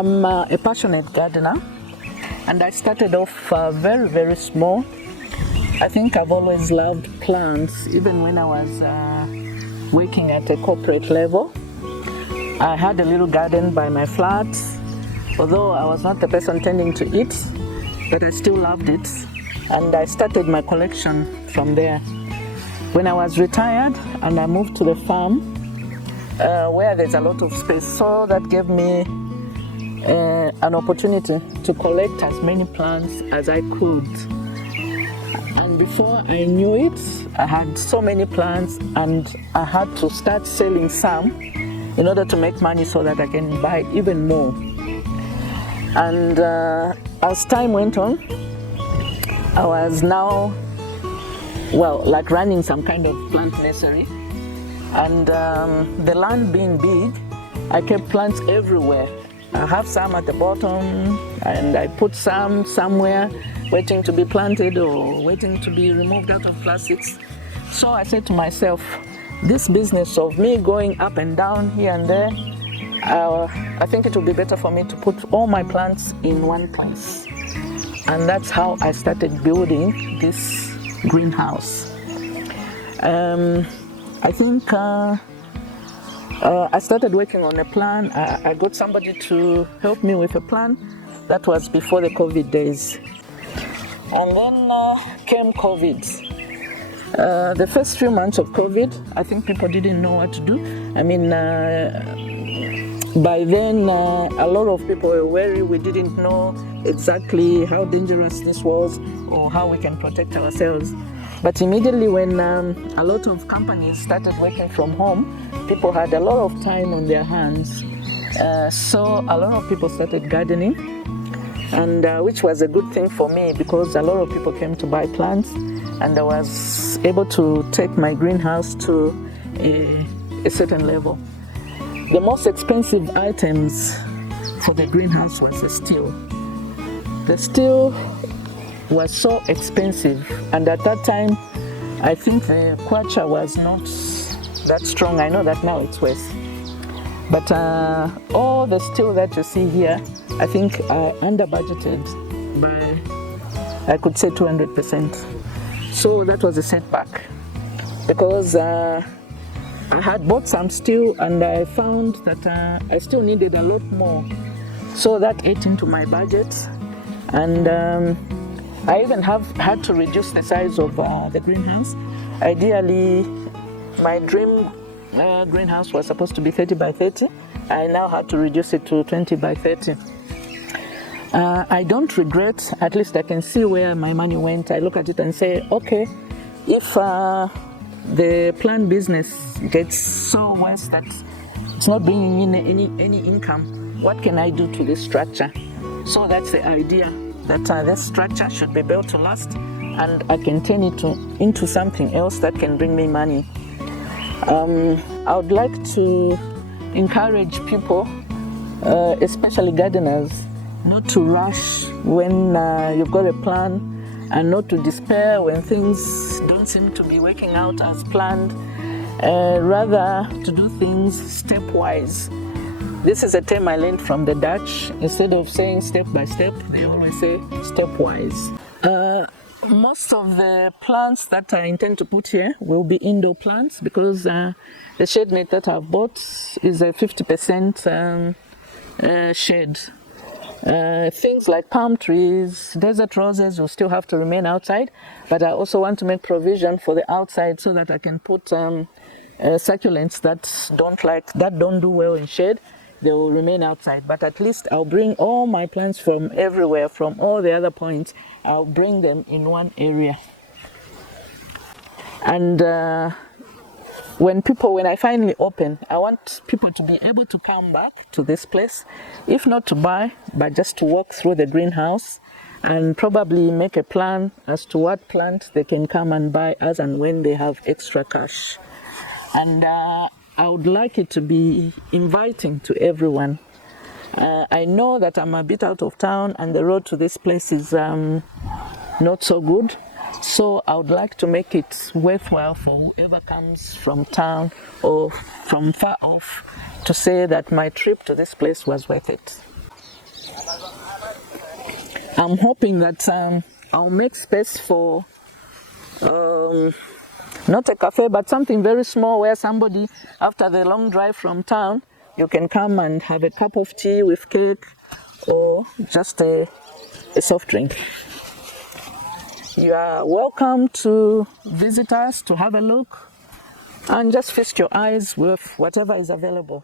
I'm a passionate gardener, and I started off very, very small. I think I've always loved plants, even when I was working at a corporate level. I had a little garden by my flat, although I was not the person tending to it, but I still loved it, and I started my collection from there. When I was retired and I moved to the farm, where there's a lot of space, so that gave me an opportunity to collect as many plants as I could. And before I knew it, I had so many plants, and I had to start selling some in order to make money so that I can buy even more. And as time went on, I was now, like running some kind of plant nursery. And the land being big, I kept plants everywhere. I have some at the bottom, and I put some somewhere waiting to be planted or waiting to be removed out of plastics. So I said to myself, this business of me going up and down here and there, I think it would be better for me to put all my plants in one place. And that's how I started building this greenhouse. I think I started working on a plan. I got somebody to help me with a plan. That was before the COVID days. And then came COVID. The first few months of COVID, I think people didn't know what to do. I mean, by then, a lot of people were worried. We didn't know exactly how dangerous this was or how we can protect ourselves. But immediately when a lot of companies started working from home, people had a lot of time on their hands. So a lot of people started gardening, and which was a good thing for me because a lot of people came to buy plants, and I was able to take my greenhouse to a certain level. The most expensive items for the greenhouse was the steel. The steel was so expensive, and at that time I think the kwacha was not that strong. I know that now it's worse, but all the steel that you see here, I think I under budgeted by, I could say, 200%. So that was a setback because I had bought some steel and I found that I still needed a lot more, so that ate into my budget. And I even had to reduce the size of the greenhouse. Ideally, my dream greenhouse was supposed to be 30 by 30. I now had to reduce it to 20 by 30. I don't regret, at least I can see where my money went. I look at it and say, okay, if the plant business gets so worse that it's not bringing in any income, what can I do to this structure? So that's the idea, that this structure should be built to last, and I can turn it into something else that can bring me money. I would like to encourage people, especially gardeners, not to rush when you've got a plan, and not to despair when things don't seem to be working out as planned. Rather to do things stepwise. This is a term I learned from the Dutch. Instead of saying step by step, they always say stepwise. Most of the plants that I intend to put here will be indoor plants because the shade net that I've bought is a 50% shade. Things like palm trees, desert roses will still have to remain outside, but I also want to make provision for the outside so that I can put succulents that don't do well in shade. They will remain outside, but at least I'll bring all my plants from everywhere, from all the other points. I'll bring them in one area. And when I finally open, I want people to be able to come back to this place, if not to buy, but just to walk through the greenhouse and probably make a plan as to what plant they can come and buy as and when they have extra cash. And I would like it to be inviting to everyone. I know that I'm a bit out of town and the road to this place is not so good. So I would like to make it worthwhile for whoever comes from town or from far off to say that my trip to this place was worth it. I'm hoping that I'll make space for not a cafe, but something very small where somebody, after the long drive from town, you can come and have a cup of tea with cake or just a soft drink. You are welcome to visit us, to have a look, and just feast your eyes with whatever is available.